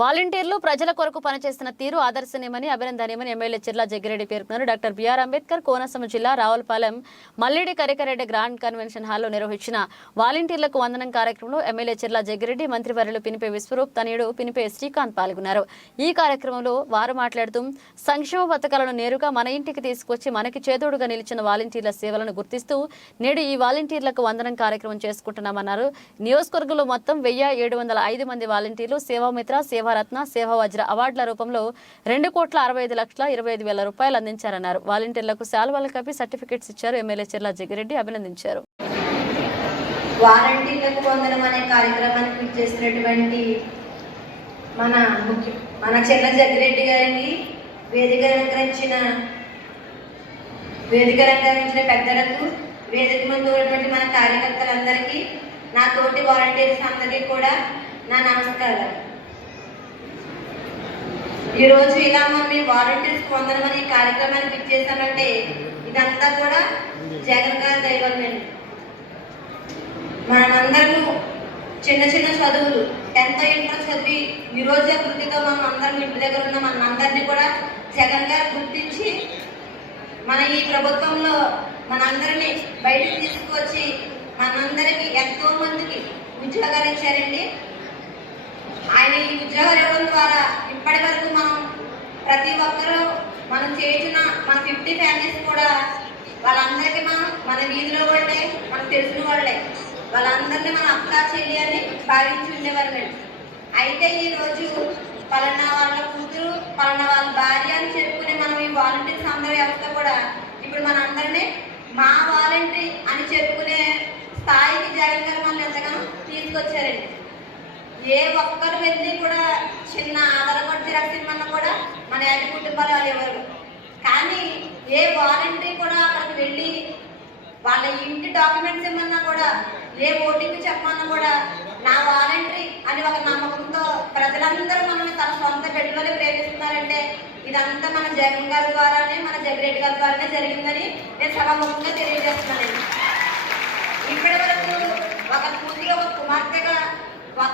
వాలంటీర్లు ప్రజల కొరకు పనిచేస్తున్న తీరు ఆదర్శనీయమని అభినందనీయమని ఎమ్మెల్యే చిర్లా జగ్గిరెడ్డి పేర్కొన్నారు. డాక్టర్ బిఆర్ అంబేద్కర్ కోనసీమ జిల్లా రావులపాలెం మల్లిడి కరికరెడ్డి గ్రాండ్ కన్వెన్షన్ హాల్లో నిర్వహించిన వాలంటీర్లకు వందనం కార్యక్రమంలో ఎమ్మెల్యే చిర్లా జగ్గిరెడ్డి, మంత్రివర్యులు పినిపే విశ్వరూప్ తనయుడు పినిపే శ్రీకాంత్ పాల్గొన్నారు. ఈ కార్యక్రమంలో వారు మాట్లాడుతూ సంక్షేమ పథకాలను నేరుగా మన ఇంటికి తీసుకొచ్చి మనకి చేదోడుగా నిలిచిన వాలంటీర్ల సేవలను గుర్తిస్తూ నేడు ఈ వాలంటీర్లకు వందనం కార్యక్రమం చేసుకుంటున్నామన్నారు. నియోజకవర్గంలో మొత్తం 1705 మంది వాలంటీర్లు సేవామిత్ర, సేవారత్న, సేవావజ్ర అవార్డుల రూపంలో 2,65,25,000 రూపాయలు అందించారన్నారు. వాలంటీర్లకు శాలువాలు కప్పి సర్టిఫికెట్స్ ఇచ్చారు. ఎమ్మెల్యే చిర్లా జగ్గిరెడ్డి అభినందించారు. వాలంటీర్లకు వందనం అనే కార్యక్రమానికి ఇచ్చేసినటువంటి మన చిర్లా జగ్గిరెడ్డి గారికి వేదిక అలంకరించిన పెద్దలకు, వేదిక ముందు ఉన్నటువంటి మన కార్యకర్తలందరికీ, నా తోటి వాలంటీర్స్ అందరికీ కూడా నా నమస్కారాలు. ఈరోజు ఇలా మనం వాలంటీర్స్ వందనం అనే కార్యక్రమానికి ఇచ్చేసామంటే ఇదంతా కూడా జగన్ గారి దైవమే. మనమందరము చిన్న చిన్న చదువులు 10th ఇంటర్ చదివి ఈరోజు అభివృద్ధితో మనం అందరం ఇంటి దగ్గర ఉన్న మనందరినీ కూడా జగన్ గారు గుర్తించి మన ఈ ప్రభుత్వంలో మనందరినీ బయటకు తీసుకొచ్చి మనందరికీ ఎంతో మందికి ఉద్యోగాలు ఇచ్చారండి. ఆయన ఈ ఉద్యోగాలు ఇవ్వడం ద్వారా ఇప్పటి వరకు మనం ప్రతి ఒక్కరూ మనం చేసిన మన 50 ఫ్యామిలీస్ కూడా వాళ్ళందరికీ మన వీధిలో వాళ్ళే, మనకు తెలిసిన వాళ్ళే, వాళ్ళందరినీ మన అక్క చెల్లి అని భావించి ఉండేవారు. అయితే ఈరోజు పలానా వాళ్ళ కూతురు, పలానా వాళ్ళ భార్య అని చెప్పుకునే మనం ఈ వాలంటీర్ సంబంధ వ్యవస్థ కూడా ఇప్పుడు మన అందరినీ మా వాలంటీర్ అని చెప్పుకునే స్థాయికి జగన్ గారు మనల్ని ఎంతగానో తీసుకొచ్చారండి. ఏ ఒక్కరు వెళ్ళి కూడా చిన్న ఆధార్ కార్డు జిరాక్స్ ఇవ్వమన్నా కూడా మన యాభై కుటుంబాలు వాళ్ళు ఎవరు. కానీ ఏ వాలంటీర్ కూడా అక్కడికి వెళ్ళి వాళ్ళ ఇంటి డాక్యుమెంట్స్ ఇవ్వమన్నా కూడా, ఏ ఓటీపీ చెప్పమన్నా కూడా నా వాలంటీర్ అని ఒక నమ్మకంతో ప్రజలందరూ మనల్ని తన సొంత బిడ్డలోనే ప్రేమిస్తున్నారంటే ఇదంతా మన జగన్ గారి ద్వారానే, మన జగ్గిరెడ్డి గారి ద్వారానే జరిగిందని నేను సభాముఖంగా తెలియజేస్తున్నానండి. ఇప్పటి వరకు ఒక పూర్తిగా ఒక కుమార్తెగా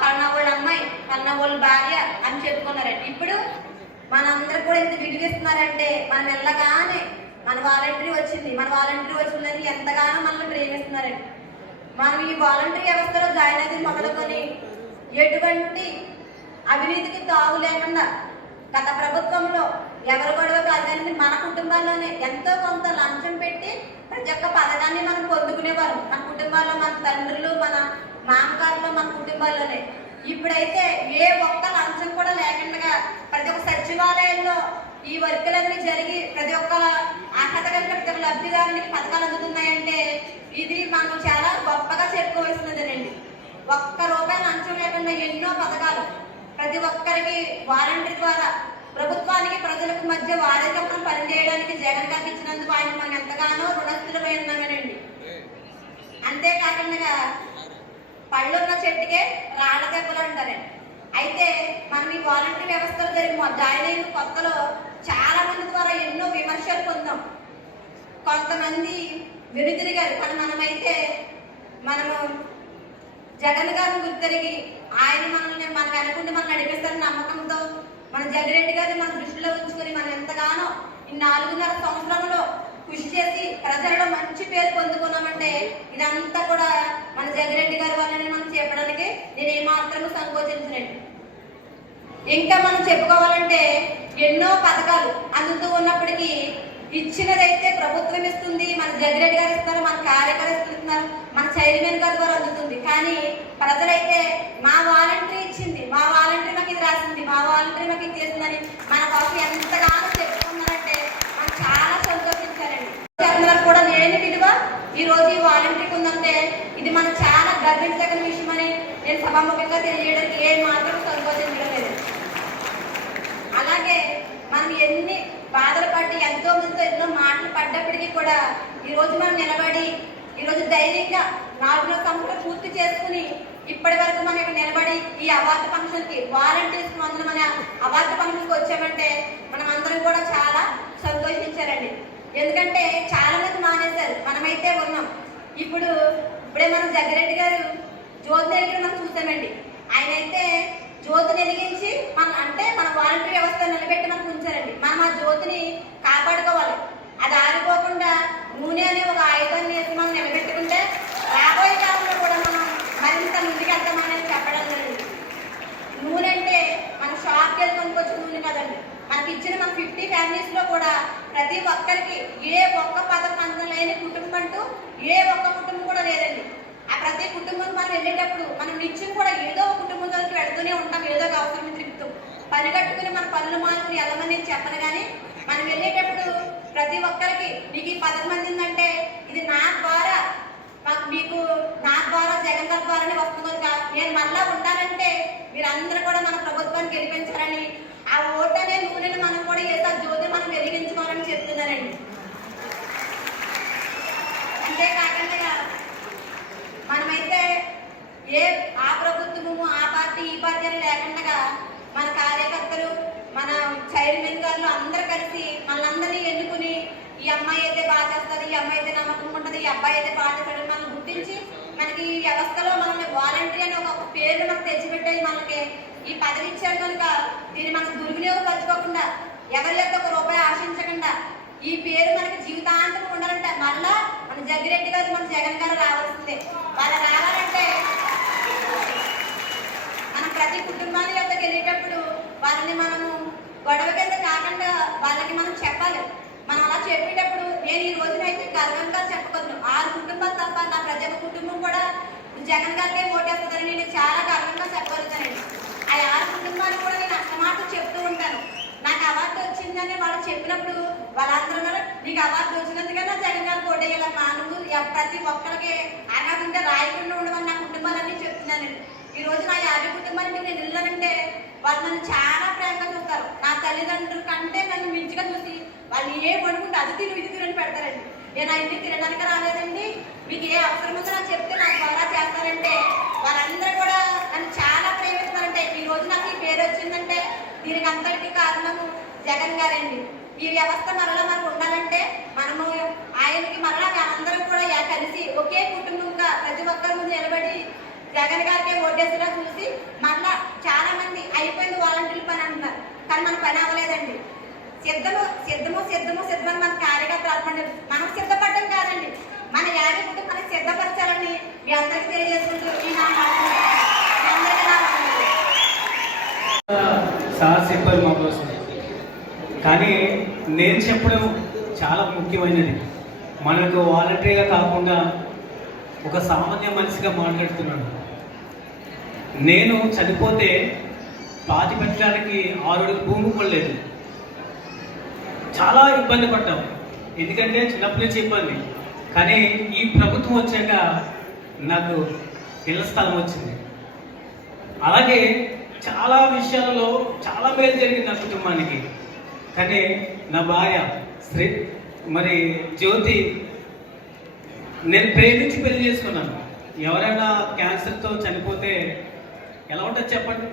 కన్న వాళ్ళ అమ్మాయి, కన్న వాళ్ళ భార్య అని చెప్పుకున్నారండి. ఇప్పుడు మనందరూ కూడా ఇంత విలువిస్తున్నారంటే మనం వెళ్ళగానే మన వాలంటీర్ వచ్చిందని ఎంతగానో మనల్ని ప్రేమిస్తున్నారండి. మనం ఈ వాలంటీర్ వ్యవస్థలో జాయిన్ అయితే మొదలుకొని ఎటువంటి అవినీతికి తావు లేకుండా గత ప్రభుత్వంలో ఎవరు గొడవ కాదని మన కుటుంబాల్లోనే ఎంతో కొంత లంచం పెట్టి ప్రతి ఒక్క పథకాన్ని మనం పొందుకునేవారు. మన కుటుంబాల్లో, మన తండ్రులు, మన మామగారులు, మన కుటుంబాల్లోనే. ఇప్పుడైతే ఏ ఒక్క లంచం కూడా లేకుండా ప్రతి ఒక్క సచివాలయంలో ఈ వర్కులన్నీ జరిగి ప్రతి ఒక్క అర్హత కలిగిన ప్రతి ఒక్క లబ్ధిదారునికి పథకాలు అందుతున్నాయంటే ఇది మనం చాలా గొప్పగా చెప్పుకోవాల్సినదేనండి. ఒక్క రూపాయి లంచం లేకుండా ఎన్నో పథకాలు ప్రతి ఒక్కరికి వాలంటీర్ ద్వారా ప్రభుత్వానికి ప్రజలకు మధ్య వారీగా మనం పనిచేయడానికి జగన్ గారికి ఇచ్చినందుకు ఆయన మనం ఎంతగానో రుణస్థులమై ఉన్నామేనండి. అంతేకాకుండా పళ్ళున్న చెట్టుకే రాళ్ళ దెబ్బలు అంటారండి. అయితే మనం ఈ వాలంటీర్ వ్యవస్థలో జాయిన్ అయిన కొత్తలో చాలా మంది ద్వారా ఎన్నో విమర్శలు పొందాం. కొంతమంది వెనుతిరిగారు. కానీ మనమైతే మనము జగన్ గారిని గుర్తిరిగి ఆయన మనకు అనుకుంటే మనం నడిపిస్తారని నమ్మకంతో మన జగ్గిరెడ్డి గారిని మన దృష్టిలో ఉంచుకొని మనం ఎంతగానో ఈ 4.5 సంవత్సరంలో కృషి చేసి ప్రజలలో మంచి పేరు పొందుకున్నామంటే ఇదంతా కూడా మన జగ్గిరెడ్డి గారి వల్లనే మనం చెప్పడానికి నేను ఏమాత్రము సంకోచించనండి. ఇంకా మనం చెప్పుకోవాలంటే ఎన్నో పథకాలు అందుతూ ఉన్నప్పటికీ ఇచ్చినదైతే ప్రభుత్వం ఇస్తుంది, మన జగ్గిరెడ్డి గారు ఇస్తున్నారు, మన కార్యకర్తలు ఇస్తున్నారు, మన చైర్మన్ గారి ద్వారా అందుతుంది. కానీ ప్రజలైతే మా వాలంటీర్ ఇచ్చింది, మా వాలంటీర్ మాకు ఇది రాసింది, మా వాలంటీర్ మాకు ఇది చేసిందని మన కోసం ఎంతగానో చెప్పుకున్నారంటే మనం చాలా సంతోషించారండి. అందరూ కూడా లేని విలువ ఈ రోజు ఈ వాలంటీర్కి ఉందంటే ఇది మనం చాలా గర్వించదగిన విషయం అని నేను సభాముఖంగా తెలియజేయడానికి ఏ మాత్రం సంకోచించడం లేదు. అలాగే మనం ఎన్ని బాధలు పడి ఎంతో మందితో ఎన్నో మాటలు పడ్డప్పటికీ కూడా ఈరోజు మనం నిలబడి ఈరోజు ధైర్యంగా 4 సంవత్సరాలు పూర్తి చేసుకుని ఇప్పటి వరకు మనం ఇక్కడ నిలబడి ఈ అవార్డు ఫంక్షన్కి వాలంటీర్స్ వందనం అనే అవార్డు ఫంక్షన్కి వచ్చామంటే మనం అందరం కూడా చాలా సంతోషించారండి. ఎందుకంటే చాలా మంది మానేశారు, మనమైతే ఉన్నాం. ఇప్పుడే మనం జగ్గిరెడ్డి గారు జ్యోతి దగ్గర మనం చూసామండి. ఆయన అయితే జ్యోతిని వెలిగించి మన వాలంటీర్ వ్యవస్థ నిలబెట్టి మనకు ఉంచారండి. మనం ఆ జ్యోతిని కాపాడుకోవాలి. అది ఆరిపోకుండా నూనె అనే ఒక ఆయుధాన్ని వేసి మనం నిలబెట్టుకుంటే రాబోయే కాలంలో కూడా మనం మరింత ముందుకెళ్తామని చెప్పడం జరిగింది. నూనె అంటే మన షాప్కి వెళ్ళి కొనుక్కొచ్చిన నూనె కదండి. మనకి ఇచ్చిన మన 50 ఫ్యామిలీస్ లో కూడా ప్రతి ఒక్కరికి ఏ ఒక్క పథకం లేని కుటుంబం అంటూ ఏ ఒక్క కుటుంబం కూడా లేదండి. ఆ ప్రతి కుటుంబం మనం వెళ్ళేటప్పుడు మనం నిత్యం కూడా ఏదో ఒక కుటుంబం దగ్గరికి వెళ్తూనే ఉంటాం. ఏదో ఒక అవసరం తిరుగుతూ పని కట్టుకుని మన పనులు మాత్రం వెళ్ళమని నేను చెప్పను. కానీ మనం వెళ్ళేటప్పుడు ప్రతి ఒక్కరికి మీకు ఈ 10 మంది ఉందంటే ఇది నా ద్వారా నా ద్వారా జగన్ గారి ద్వారానే వస్తుంది కనుక నేను మళ్ళా ఉండాలంటే మీరందరూ కూడా మన ప్రభుత్వాన్ని గెలిపించాలని, ఆ ఓటు అనే నూనెను మనం కూడా ఏదో జ్యోతి మనం వెలిగించుకోవాలని చెప్తున్నానండి. అంతేకాకుండా మనమైతే ఆ ప్రభుత్వము ఆ పార్టీ ఈ పార్టీ అని లేకుండా మన కార్యకర్తలు మన చైర్మన్ గారు అందరూ కలిసి మనందరినీ ఎన్నుకుని ఈ అమ్మాయి అయితే బాగా చేస్తుంది, ఈ అమ్మాయి అయితే నమ్మకం ఉంటుంది, ఈ అబ్బాయి అయితే బాగా చేస్తాడని మనం గుర్తించి మనకి ఈ వ్యవస్థలో మనల్ని వాలంటీర్ అని ఒక పేరు మనకు తెచ్చిపెట్టేది. మనకి ఈ పదవి ఇచ్చారు కనుక దీన్ని మనకు దుర్వినియోగపరచుకోకుండా ఎవరి యొక్క ₹1 ఆశించకుండా ఈ పేరు మనకి జీవితాంతం ఉండాలంటే మళ్ళా మన జగ్గిరెడ్డి గారు మన జగన్ గారు రావాల్సిందే. వాళ్ళు రావాలంటే మనం ప్రతి కుటుంబాల యొక్కకి వెళ్ళేటప్పుడు వాళ్ళని మనము గొడవ కింద కాకుండా వాళ్ళకి మనం చెప్పాలి. మనం అలా చెప్పేటప్పుడు నేను ఈ రోజునైతే గర్వంగా చెప్పగలను 6 కుటుంబాలు తప్ప నా ప్రతి ఒక్క కుటుంబం కూడా జగన్ గారికే ఓటేస్తుందని నేను చాలా గర్వంగా చెప్పగలుగుతానండి. ఆ 6 కుటుంబాలు కూడా నేను అస్తమాట చెప్తూ ఉంటాను. నాకు అవార్డు వచ్చిందని వాళ్ళు చెప్పినప్పుడు వాళ్ళందరూ నీకు అవార్డు వచ్చినందుకన్నా జగన్ గారికి ఓటేయాలమ్మా, నువ్వు ప్రతి ఒక్కరికి అనాథంగా రాయకుండా ఉండమని నా కుటుంబాలన్నీ చెప్తున్నానండి. ఈ రోజు నా 50 కుటుంబానికి నేను వెళ్ళానంటే వాళ్ళు నన్ను చాలా ప్రేమగా చూస్తారు. నా తల్లిదండ్రుల కంటే నన్ను మించిగా చూసి వాళ్ళు ఏ వండుకుంటే అది తిని ఇది తినని పెడతారండి. నేను అన్ని తినడానికి రాలేదండి, మీకు ఏ అవసరం ఉందో నాకు చెప్తే నాకు ద్వారా చేస్తారంటే వాళ్ళందరూ కూడా నన్ను చాలా ప్రేమిస్తారంటే ఈ రోజు నాకు ఈ పేరు వచ్చిందంటే దీనికి అంతటికి కారణము జగన్ గారండి. ఈ వ్యవస్థ మరలా మనకు ఉండాలంటే మనము ఆయనకి మరలా అందరం కూడా కలిసి ఒకే కుటుంబంగా ప్రతి ఒక్కరి ముందు నిలబడి జగన్ గారికి ఓటేసినా చూసి మళ్ళా చాలా మంది అయిపోయింది వాలంటీర్ల పని అంటున్నారు. కానీ మన పని అవ్వలేదండి. సిద్ధమని మన కార్యకర్తలు ఆత్మని మనం సిద్ధపడడం కాదండి, మన 50 కుటుంబాన్ని సిద్ధపరచాలని మీ అందరికీ తెలియజేసుకుంటూ సార్ చెప్పారు మా కోసం. కానీ నేను చెప్పడం చాలా ముఖ్యమైనది. మనకు వాలంటరీగా కాకుండా ఒక సామాన్య మనిషిగా మాట్లాడుతున్నాను. నేను చనిపోతే పాతి పెట్టడానికి 6 అడుగుల భూమి కూడా లేదు. చాలా ఇబ్బంది పడ్డాం, ఎందుకంటే చిన్నప్పటి నుంచి ఇబ్బంది. కానీ ఈ ప్రభుత్వం వచ్చాక నాకు ఇళ్ల స్థలం వచ్చింది. అలాగే చాలా విషయాలలో చాలా మేలు జరిగింది నా కుటుంబానికి. కానీ నా భార్య జ్యోతి నేను ప్రేమించి పెళ్లి చేసుకున్నాను. ఎవరైనా క్యాన్సర్తో చనిపోతే ఎలా ఉంటుంది చెప్పండి?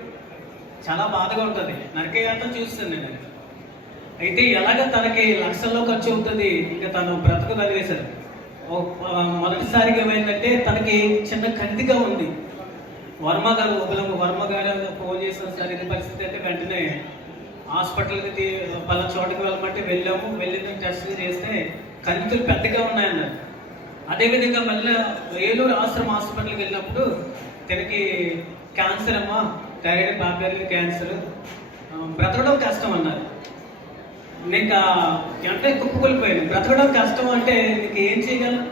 చాలా బాధగా ఉంటుంది, నరకయాత్ర చూస్తాను నేను. అయితే ఎలాగ తనకి లక్షల్లో ఖర్చు అవుతుంది, ఇంకా తను బ్రతకగలిగేశారు. మొదటిసారిగా ఏమైందంటే తనకి చిన్న కందిగా ఉంది. వర్మ గారు ఫోన్ చేసిన సార్ ఇది పరిస్థితి అంటే వెంటనే హాస్పిటల్కి పలానా చోటకి వెళ్ళమంటే వెళ్ళాము. వెళ్ళిన టెస్ట్ చేస్తే కంతులు పెద్దగా ఉన్నాయన్నారు. అదేవిధంగా మళ్ళీ ఏలూరు హాస్పిటల్కి వెళ్ళినప్పుడు తనకి క్యాన్సర్ అమ్మా, థైరాయిడ్ పాపిలరీ క్యాన్సర్, బ్రతకడం కష్టం అన్నారు. నీకు అంటే కుప్పకొలిపోయాను. బ్రతకడం కష్టం అంటే నీకు ఏం చేయగలను?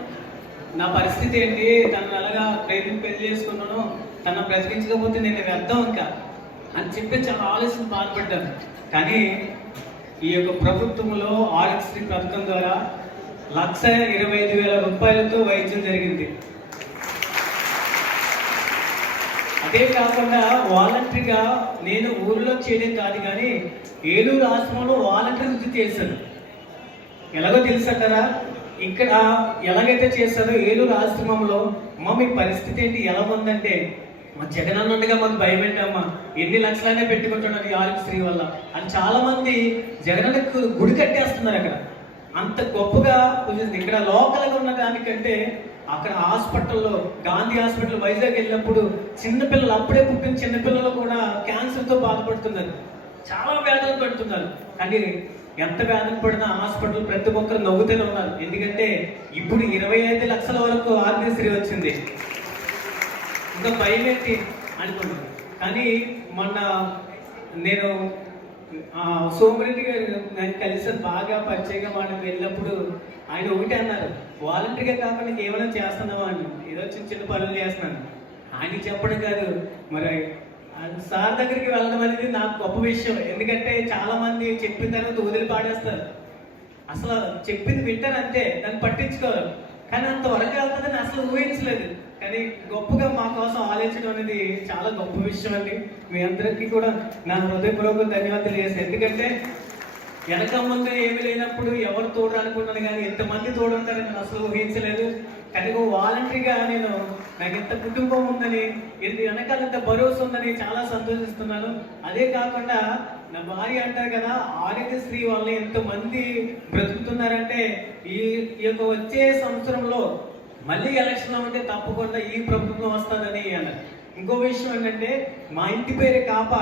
నా పరిస్థితి ఏంటి? తను అలాగా ప్రేమించి పెళ్లి చేసుకున్నాను, తను బ్రతికించకపోతే నేను వ్యర్థం ఇంకా అని చెప్పి చాలా ఆలోచన బాధపడ్డాను. కానీ ఈ యొక్క ప్రభుత్వంలో ఆరోగ్యశ్రీ పథకం ద్వారా ₹1,25,000 వైద్యం జరిగింది. అదే కాకుండా వాలంటరీగా నేను ఊరిలో చేయడం కాదు, కానీ ఏలూరు ఆశ్రమంలో వాలంటరీ వృత్తి చేశాను. ఎలాగో తెలుసంటారా? ఇక్కడ ఎలాగైతే చేస్తారో ఏలూరు ఆశ్రమంలో మీ పరిస్థితి ఏంటి ఎలా ఉందంటే, మా జగన్ అన్నట్టుగా మాకు భయం ఏంటమ్మా, ఎన్ని లక్షలైనా పెట్టుకుంటున్నారు ఈ ఆరోగ్యశ్రీ వల్ల అని చాలా మంది జగనన్నకు గుడి కట్టేస్తున్నారు. అక్కడ అంత గొప్పగా పూజిస్తుంది. ఇక్కడ లోకల్గా ఉన్న దానికంటే అక్కడ హాస్పిటల్లో గాంధీ హాస్పిటల్ వైజాగ్ వెళ్ళినప్పుడు చిన్నపిల్లలు, అప్పుడే పుట్టిన చిన్నపిల్లలు కూడా క్యాన్సర్తో బాధపడుతున్నారు, చాలా వేదన పడుతున్నారు. కానీ ఎంత వేదన పడినా హాస్పిటల్ ప్రతి ఒక్కరు నవ్వుతూనే ఉన్నారు. ఎందుకంటే ఇప్పుడు 25 లక్షల వరకు ఆరోగ్యశ్రీ వచ్చింది. ఇంకా భయం ఏంటి అనుకున్నాను. కానీ మొన్న నేను సోమిరెడ్డి గారు నేను కలిసి బాగా పరిచయంగా వాళ్ళకి వెళ్ళినప్పుడు ఆయన ఒకటే అన్నారు, వాలంటరీగా కాకుండా ఏమైనా చేస్తున్నావా అని. ఏదో చిన్న చిన్న పనులు చేస్తున్నాను. ఆయనకి చెప్పడం కాదు, మరి సార్ దగ్గరికి వెళ్ళడం అనేది నాకు గొప్ప విషయం. ఎందుకంటే చాలా మంది చెప్పిన తర్వాత వదిలి పాడేస్తారు, అసలు చెప్పింది వింటారు అంతే, దాన్ని పట్టించుకోరు. కానీ అంతవరకు వెళ్తుందని అసలు ఊహించలేదు. కానీ గొప్పగా మా కోసం ఆలోచించడం అనేది చాలా గొప్ప విషయం అండి. మీ అందరికీ కూడా నా హృదయపూర్వక ధన్యవాదాలు చేస్తాను. ఎందుకంటే వెనక ముందు ఏమి లేనప్పుడు ఎవరు తోడు అనుకున్నాను, కానీ ఎంతమంది తోడు ఉంటారని నేను అసలు ఊహించలేదు. కానీ వాలంటరీగా నాకు ఎంత కుటుంబం ఉందని, ఎంత వెనకాల ఎంత భరోసా ఉందని చాలా సంతోషిస్తున్నాను. అదే కాకుండా నా భార్య అంటారు కదా, ఆరోగ్యశ్రీ వల్ల ఎంతమంది బ్రతుకుతున్నారంటే ఈ యొక్క వచ్చే సంవత్సరంలో మళ్ళీ ఎలక్షన్లో ఉంటే తప్పకుండా ఈ ప్రభుత్వం వస్తుందని అన్నారు. ఇంకో విషయం ఏంటంటే మా ఇంటి పేరు కాప,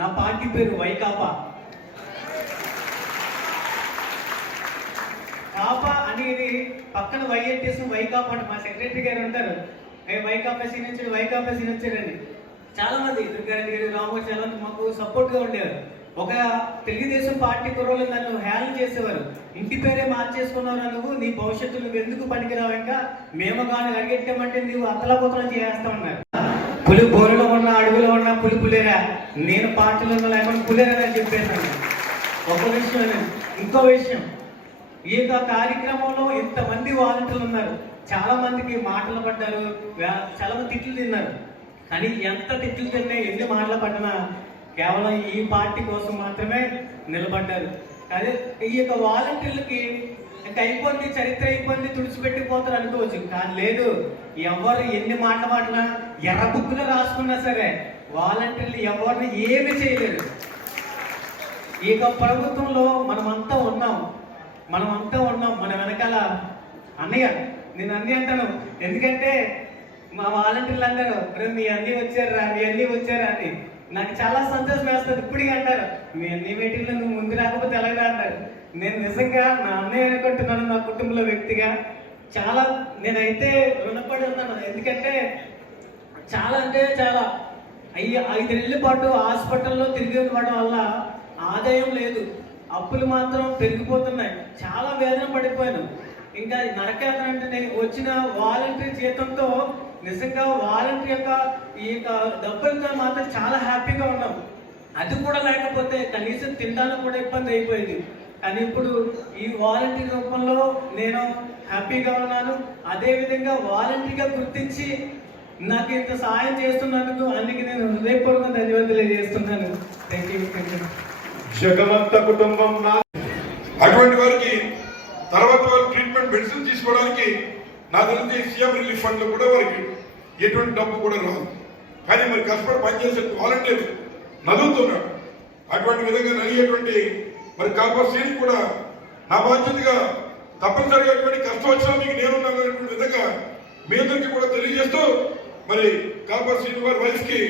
నా పార్టీ పేరు వైకాపా. కాపా అనేది పక్కన వైఎట్టేసిన వైకాపా అంటే మా సెక్రటరీ గారు ఉంటారు, వైకాపా సీన్ వచ్చాడు, వైకాపా సీన్ వచ్చాడండి. చాలా మంది దుర్గారెడ్డి గారు, రామోజీ చాలా మాకు సపోర్ట్ గా ఉండేవారు. ఒక తెలుగుదేశం పార్టీ కుర్రోళ్ళు నన్ను హ్యాల్ చేసేవారు, ఇంటి పేరే మార్చేసుకున్నావు నువ్వు, నీ భవిష్యత్తు నువ్వు ఎందుకు పనికిరావు, ఇంకా మేము కానీ అడిగెట్టామంటే నువ్వు అతలపోతలం చేస్తా ఉన్నారు. పులి బోరులో ఉన్న అడుగులో ఉన్న పులి పులేరా, నేను పార్టీలో లేకుండా పులేరా అని చెప్పేశాను. ఒక విషయం. ఇంకో విషయం, ఈ యొక్క కార్యక్రమంలో ఎంతమంది వాలంటీర్లు ఉన్నారు, చాలా మందికి మాటలు పడ్డారు, చాలా మంది తిట్లు తిన్నారు. కానీ ఎంత తిట్లు తిన్నా, ఎన్ని మాటలు పడ్డా కేవలం ఈ పార్టీ కోసం మాత్రమే నిలబడ్డారు. అదే ఈ యొక్క వాలంటీర్లకి ఇంకా అయిపోయింది, చరిత్ర అయిపోయింది, తుడిచిపెట్టిపోతారు అనుకోవచ్చు. కానీ లేదు, ఎవరు ఎన్ని మాటలా ఎర్ర బుక్కులో రాసుకున్నా సరే వాలంటీర్లు ఎవరిని ఏమి చేయలేరు. ఈ యొక్క ప్రభుత్వంలో మనమంతా ఉన్నాం, మన వెనకాల అన్నయ్య, నేను అన్నీ అంటాను. ఎందుకంటే మా వాలంటీర్లు అందరూ మీ అన్నీ వచ్చారా అని నాకు చాలా సంతోషం వేస్తుంది. ఇప్పటికీ అంటారు, మీ అన్ని మీటింగ్లో నువ్వు ముందు రాకపోతే ఎలాగా అంటారు. నేను నిజంగా నా అన్నయ్య అనుకుంటున్నాను, నా కుటుంబంలో వ్యక్తిగా చాలా నేనైతే రుణపడి ఉన్నాను. ఎందుకంటే చాలా చాలా 5 నెలల పాటు హాస్పిటల్లో తిరిగి ఉండడం వల్ల ఆదాయం లేదు, అప్పులు మాత్రం పెరిగిపోతున్నాయి. చాలా వేదన పడిపోయాను. ఇంకా నరకేదన అంటే వచ్చిన వాలంటీర్ జీతంతో నిజంగా వాలంటీర్ యొక్క ఈ యొక్క డబ్బులతో మాత్రం చాలా హ్యాపీగా ఉన్నాం. అది కూడా లేకపోతే కనీసం తినడానికి కూడా ఇబ్బంది అయిపోయింది. కానీ ఇప్పుడు ఈ వాలంటీర్ రూపంలో నేను హ్యాపీగా ఉన్నాను. అదేవిధంగా వాలంటీర్గా గుర్తించి నాకు ఇంత సహాయం చేస్తున్నందుకు అందుకే నేను హృదయపూర్వక ధన్యవాదాలు చేస్తున్నాను. Thank you. జగమంత కుటుంబం అటువంటి వారికి తర్వాత వారు ట్రీట్మెంట్ మెడిసిన్ తీసుకోవడానికి నా తెలిసి సీఎం రిలీఫ్ ఫండ్ లో కూడా వారికి ఎటువంటి డబ్బు కూడా రాదు. కానీ మరి కష్టపడి పనిచేసే వాలంటీర్ నలుగుతున్నాడు. అటువంటి విధంగా నలిగేటువంటి మరి కాపర్సీని కూడా నా బాధ్యతగా తప్పనిసరిగా ఎటువంటి కష్టం వచ్చినా మీకు నేనున్నాను అనేటువంటి విధంగా మీ అందరికీ కూడా తెలియజేస్తూ మరి కాపర్సీని వారి వైఫ్ కి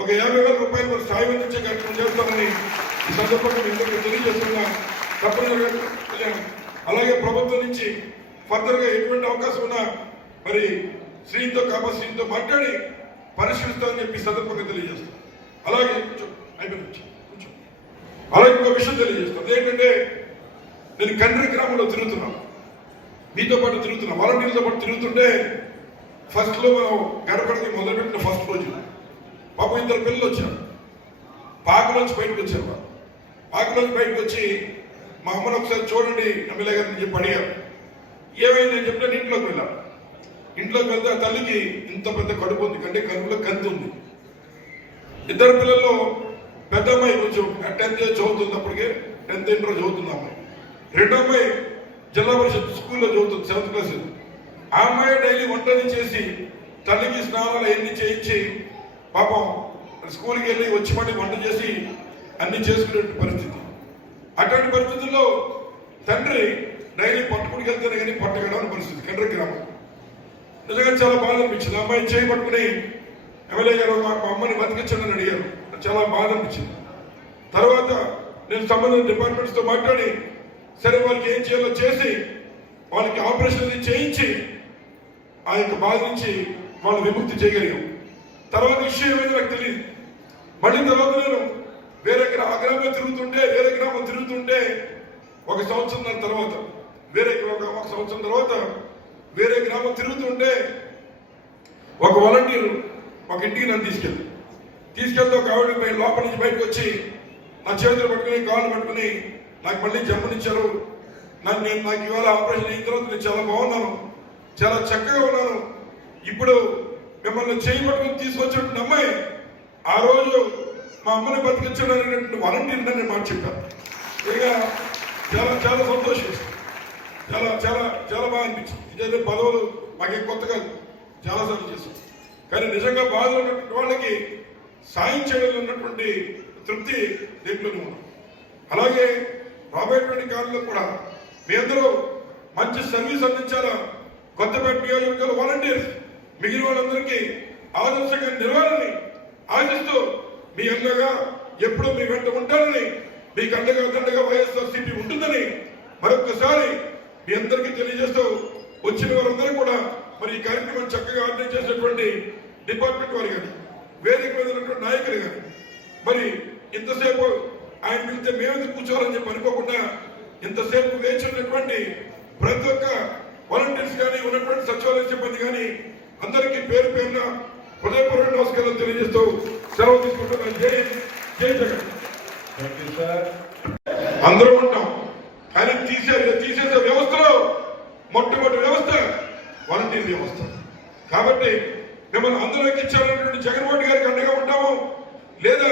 ఒక 50,000 రూపాయలు మరి సాయం అందించే కార్యక్రమం చేస్తామని ఈ సందర్భంగా మీ అందరికీ తెలియజేస్తున్నా. తప్పనిసరిగా అలాగే ప్రభుత్వం నుంచి ఫర్దర్ గా ఎటువంటి అవకాశం ఉన్నా మరి శ్రీతో కాపర్సీతో మాట్లాడి పరిష్కరిస్తామని చెప్పి సందర్భంగా తెలియజేస్తాం. అలాగే అలాగే ఇంకో విషయం తెలియజేస్తాం. ఏంటంటే నేను కండ్రి గ్రామంలో తిరుగుతున్నాను, మీతో పాటు తిరుగుతున్నా, వాలంటీర్లతో పాటు తిరుగుతుంటే ఫస్ట్ లో మనం గడపడికి మొదలుపెట్టిన ఫస్ట్ రోజు పాపం 2 పిల్లలు వచ్చారు. పాకలోంచి బయటకు వచ్చారు. పాకలోంచి బయటకు వచ్చి మా అమ్మను ఒకసారి చూడండి ఎమ్మెల్యే గారిని చెప్పి అడిగారు. ఏమైంది అని చెప్తే ఇంట్లోకి వెళ్ళాను. ఇంట్లోకి వెళ్తే ఆ తల్లికి ఇంత పెద్ద కడుపు ఉంది, కంటే కడుపులో కంతి ఉంది. 2 పిల్లల్లో పెద్ద అమ్మాయి కొంచెం 10th చదువుతుంది, అప్పటికే 10th ఇంటర్ చదువుతుంది అమ్మాయి. రెండో అమ్మాయి జిల్లా పరిషత్ స్కూల్లో చదువుతుంది, 7th క్లాస్. ఆ అమ్మాయి డైలీ వంటని చేసి తల్లికి స్నానాలు ఎన్ని చేయించి పాపం స్కూల్కి వెళ్ళి వచ్చి మళ్ళీ వంట చేసి అన్ని చేసుకునే పరిస్థితి. అటువంటి పరిస్థితుల్లో తండ్రి డైలీ పట్టుకుడికి వెళ్తేనే కానీ పట్టగడని పరిస్థితి. కండ్రి గ్రామం నిజంగా చాలా బాధ అనిపించింది. అమ్మాయి చేయి పట్టుకుని ఎమ్మెల్యే గారు మా అమ్మని బతికించండి అని అడిగారు. చాలా బాధ అనిపించింది. తర్వాత నేను సంబంధించిన డిపార్ట్మెంట్స్తో మాట్లాడి సరే వాళ్ళకి ఏం చేయాలో చేసి వాళ్ళకి ఆపరేషన్ చేయించి ఆ యొక్క బాధ నుంచి వాళ్ళు విముక్తి చేయగలిగాం. తర్వాత విషయం ఏమైంది నాకు తెలియదు. మళ్ళీ తర్వాత నేను వేరే ఆ గ్రామం తిరుగుతుంటే ఒక సంవత్సరం తర్వాత ఒక సంవత్సరం తర్వాత వేరే గ్రామం తిరుగుతుంటే ఒక వాలంటీర్ ఒక ఇంటికి నన్ను తీసుకెళ్తే ఒక ఆవిడ లోపల నుంచి బయటకు వచ్చి నా చేతులు పట్టుకుని కాళ్ళు పట్టుకుని నాకు మళ్ళీ జన్మనిచ్చారు. నాకు ఇవాళ ఆపరేషన్ అయిన తర్వాత నేను చాలా బాగున్నాను, చాలా చక్కగా ఉన్నాను. ఇప్పుడు మిమ్మల్ని చేయి పట్టుకుని తీసుకొచ్చినట్టు అమ్మాయి ఆ రోజు మా అమ్మని బతికించడం అనేటువంటి వాలంటీర్ నేను మాట చెప్పాను. ఇక చాలా చాలా సంతోషం, చాలా చాలా చాలా బాగా అనిపించింది. ఇదైతే పదవులు మాకేం కొత్త కాదు, చాలాసార్లు చేశాం. కానీ నిజంగా బాధలు ఉన్నటువంటి వాళ్ళకి సాయం చేయడంలో ఉన్నటువంటి తృప్తి దీంట్లోనే ఉన్నాం. అలాగే రాబోయేటువంటి కాలంలో కూడా మీ అందరూ మంచి సర్వీస్ అందించాలా. కొత్తపేట నియోజకవర్గాల వాలంటీర్స్ మిగిలిన వాళ్ళందరికీ ఆదర్శంగా నిలవాలని ఆశిస్తూ మీ అండగా ఎప్పుడూ మీ వెంట ఉంటారని, మీకు అండగా వైఎస్ఆర్సీపీ ఉంటుందని మరొకసారి మీ అందరికీ తెలియజేస్తూ వచ్చిన వారందరూ కూడా మరి ఈ కార్యక్రమం చక్కగా ఆర్గనైజ్ చేసినటువంటి డిపార్ట్మెంట్ వారు కానీ వేదిక మీద ఉన్నటువంటి నాయకులు కానీ మరి ఇంతసేపు ఆయన పిలిస్తే మేమెందుకు కూర్చోవాలని చెప్పి అనుకోకుండా ఇంతసేపు వేచి ఉన్నటువంటి ప్రతి ఒక్క వాలంటీర్స్ కానీ ఉన్నటువంటి సచివాలయ సిబ్బంది కానీ అందరికీ పేరు పేరున హృదయపూర్వక నమస్కారాలు తెలియజేస్తూ సెలవు తీసుకుంటున్నాను. జై జగన్. అందరూ ఉంటాం కానీ తీసేసే వ్యవస్థలో మొట్టమొదటి వ్యవస్థ వాలంటీర్ వ్యవస్థ. కాబట్టి మిమ్మల్ని అందులోకి ఇచ్చారన్నటువంటి జగన్మోహన్ గారికి అండగా ఉంటాము, లేదా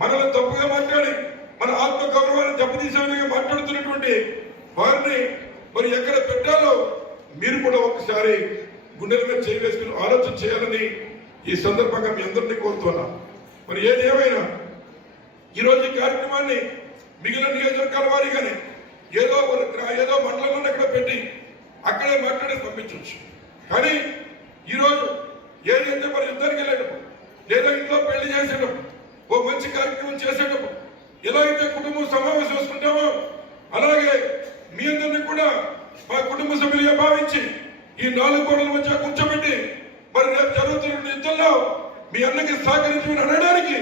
మనల్ని తప్పుగా మాట్లాడి మన ఆత్మ గౌరవాన్ని దెబ్బతీసే విధంగా మాట్లాడుతున్నటువంటి వారిని మరి ఎక్కడ పెట్టాలో మీరు కూడా ఒకసారి గుండెల మీద చేయి వేసుకుని ఆలోచన చేయాలని ఈ సందర్భంగా మీ అందరినీ కోరుతున్నా. మరి ఏది ఏమైనా ఈరోజు ఈ కార్యక్రమాన్ని మిగిలిన నియోజకవర్గాల వారిగానే ఏదో మండలంలో ఎక్కడ పెట్టి అక్కడే మాట్లాడేసి పంపించవచ్చు. కానీ ఈరోజు ఏది అంటే మరి యుద్ధానికి వెళ్ళేటప్పుడు లేదా ఇంట్లో పెళ్లి చేసేటప్పుడు ఓ మంచి కార్యక్రమం చేసేటప్పుడు ఎలా అయితే కుటుంబం సమావేశం చేసుకుంటామో అలాగే మీ అందరినీ కూడా మా కుటుంబ సభ్యులుగా భావించి ఈ 4 గోడల మధ్య కూర్చోబెట్టి మరి రేపు జరుగుతున్న యుద్ధంలో మీ అన్నకి సహకరించమని అనడానికి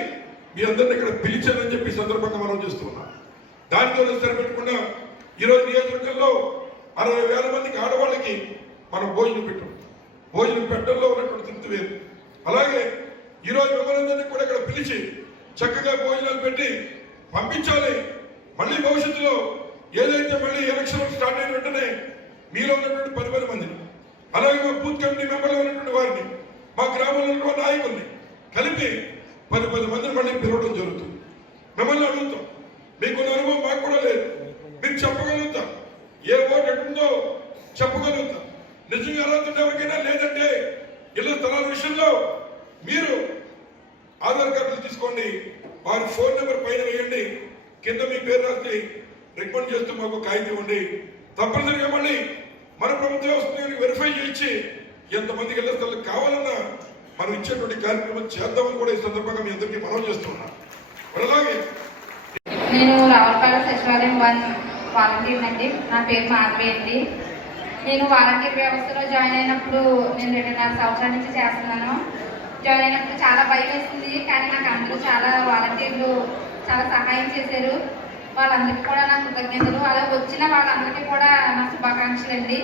మీ అందరినీ ఇక్కడ పిలిచానని చెప్పి సందర్భంగా మనం చేస్తున్నాం. దానితో సరిపెట్టకుండా ఈరోజు నియోజకవర్గంలో 60,000 మందికి ఆడవాళ్ళకి మనం భోజనం పెట్టాం. భోజనం పెట్టడంలో ఉన్నటువంటి తృప్తి వేరు. అలాగే ఈరోజు మిమ్మల్ని కూడా ఇక్కడ పిలిచి చక్కగా భోజనాలు పెట్టి పంపించాలి. మళ్ళీ భవిష్యత్తులో ఏదైతే మళ్ళీ ఎలక్షన్ స్టార్ట్ అయిన వెంటనే మీలో ఉన్నటువంటి 10 మందిని అలాగే మా బూత్ కమిటీ మెంబర్లో ఉన్నటువంటి వారిని మా గ్రామంలో ఉన్నటువంటి నాయకుల్ని కలిపి 10 మందిని మళ్ళీ పిలవడం జరుగుతుంది. మిమ్మల్ని అడుగుతాం, మీకున్న అనుభవం మాకు కూడా లేదు, మీరు చెప్పగలుగుతాం, ఏ ఓటు ఎటుందో చెప్పగలుగుతాం. నిజంగా అర్హత ఎవరికైనా లేదంటే ఇళ్ల స్థలాల విషయంలో మీరు ఆధార్ కార్డులు తీసుకోండి, వారి ఫోన్ నెంబర్ పైన వేయండి, కింద మీ పేరు రాసి రికమెండ్ చేస్తూ మాకు కాగితం ఇవ్వండి. తప్పనిసరిగా మళ్ళీ మన ప్రభుత్వ వ్యవస్థ వెరిఫై చేయించి ఎంతమందికి ఇళ్ల స్థలాలు కావాలన్నా మనం ఇచ్చేటువంటి కార్యక్రమం చేద్దామని కూడా ఈ సందర్భంగా మీ అందరికీ మనవి చేస్తున్నాం. అలాగే నేను రావులపాలెం సచివాలయం 1 వాలంటీర్ అండి. నా పేరు మాధవి అండి. నేను వాలంటీర్ వ్యవస్థలో జాయిన్ అయినప్పుడు నేను 2.5 సంవత్సరాల నుంచి చేస్తున్నాను. జాయిన్ అయినప్పుడు చాలా భయం వేసింది, కానీ నాకు అందరూ చాలా వాలంటీర్లు చాలా సహాయం చేశారు. వాళ్ళందరికీ కూడా నా కృతజ్ఞతలు. అలా వచ్చిన వాళ్ళందరికీ కూడా నా శుభాకాంక్షలు అండి.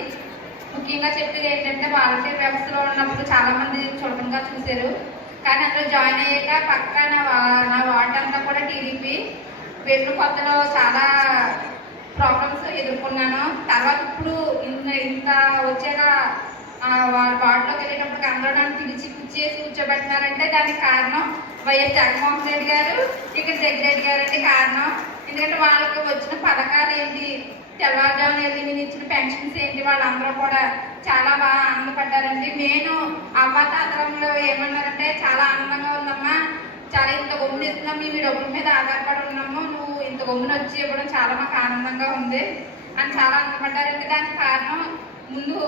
ముఖ్యంగా చెప్పేది ఏంటంటే వాలంటీర్ వ్యవస్థలో ఉన్నప్పుడు చాలా మంది చులకనగా చూశారు, కానీ అందులో జాయిన్ అయ్యాక పక్క నా వార్డు అంతా కూడా టీడీపీ. పెట్టిన కొత్తలో చాలా ప్రాబ్లమ్స్ ఎదుర్కొన్నాను. తర్వాత ఇప్పుడు ఇంత వచ్చాక వార్డులోకి వెళ్ళేటప్పటికి అందరూ నన్ను పిలిచి కూర్చేసి కూర్చోబెట్టినారంటే దానికి కారణం వైఎస్ జగన్మోహన్ రెడ్డి గారు, ఇక్కడ జగ్గిరెడ్డి గారు అండి కారణం. ఎందుకంటే వాళ్ళకి వచ్చిన పథకాలు ఏంటి, తెల్లవారుజామున వెళ్ళి నేను ఇచ్చిన పెన్షన్స్ ఏంటి, వాళ్ళందరూ కూడా చాలా బాగా ఆనందపడ్డారండి. నేను అవ్వాతాతరంలో ఏమన్నారంటే చాలా ఆనందంగా ఉందమ్మా, చాలా ఇంత గమ్మున ఇస్తున్నాం, మేము ఈ డబ్బుల మీద ఆధారపడి ఉన్నాము, నువ్వు ఇంత గమ్మున వచ్చి ఇవ్వడం చాలా మాకు ఆనందంగా ఉంది అని చాలా ఆనందపడ్డారండి. దానికి కారణం ముందు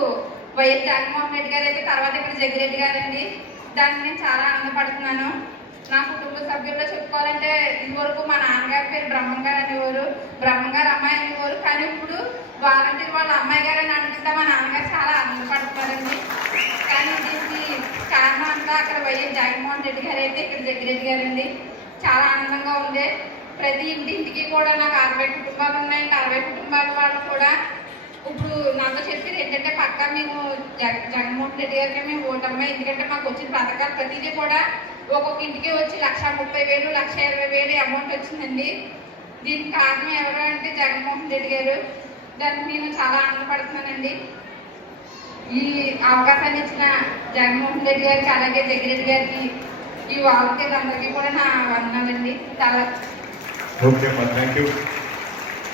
వైఎస్ జగన్మోహన్ రెడ్డి గారు అయితే తర్వాత ఇప్పుడు జగ్గిరెడ్డి గారండి. దాన్ని నేను చాలా ఆనందపడుతున్నాను. నా కుటుంబ సభ్యుల్లో చెప్పుకోవాలంటే ఇదివరకు మా నాన్నగారి పేరు బ్రహ్మంగారు అనేవారు, బ్రహ్మంగారు అమ్మాయి అనేవారు. కానీ ఇప్పుడు వాలంటీర్ వాళ్ళ అమ్మాయి గారు అని అనుకుంటా మా నాన్నగారు చాలా ఆనందపడుతున్నారండి. కానీ దీనికి కారణం అంతా అక్కడ వైఎస్ జగన్మోహన్ రెడ్డి గారు అయితే ఇక్కడ జగ్గిరెడ్డి గారండి. చాలా ఆనందంగా ఉంది. ప్రతి ఇంటింటికి కూడా నాకు 60 కుటుంబాలు ఉన్నాయి. 60 కుటుంబాల వాళ్ళు కూడా ఇప్పుడు నాతో చెప్పేది ఏంటంటే పక్కా మేము జగన్మోహన్ రెడ్డి గారికి మేము ఓటమ్మా, ఎందుకంటే మాకు వచ్చిన పథకాలు ప్రతిదీ కూడా ఒక్కొక్క ఇంటికి వచ్చి 1,30,000, 1,20,000 అమౌంట్ వచ్చిందండి. దీనికి కారణం ఎవరు అంటే జగన్మోహన్ రెడ్డి గారు. దానికి నేను చాలా ఆనందపడుతున్నానండి. ఈ అవకాశాన్ని ఇచ్చిన జగన్మోహన్ రెడ్డి గారికి అలాగే జగ్గిరెడ్డి గారికి ఈ వాలంటీర్ అందరికీ కూడా నా వందనాలండి. చాలా ఓకే అమ్మా, థ్యాంక్ యూ.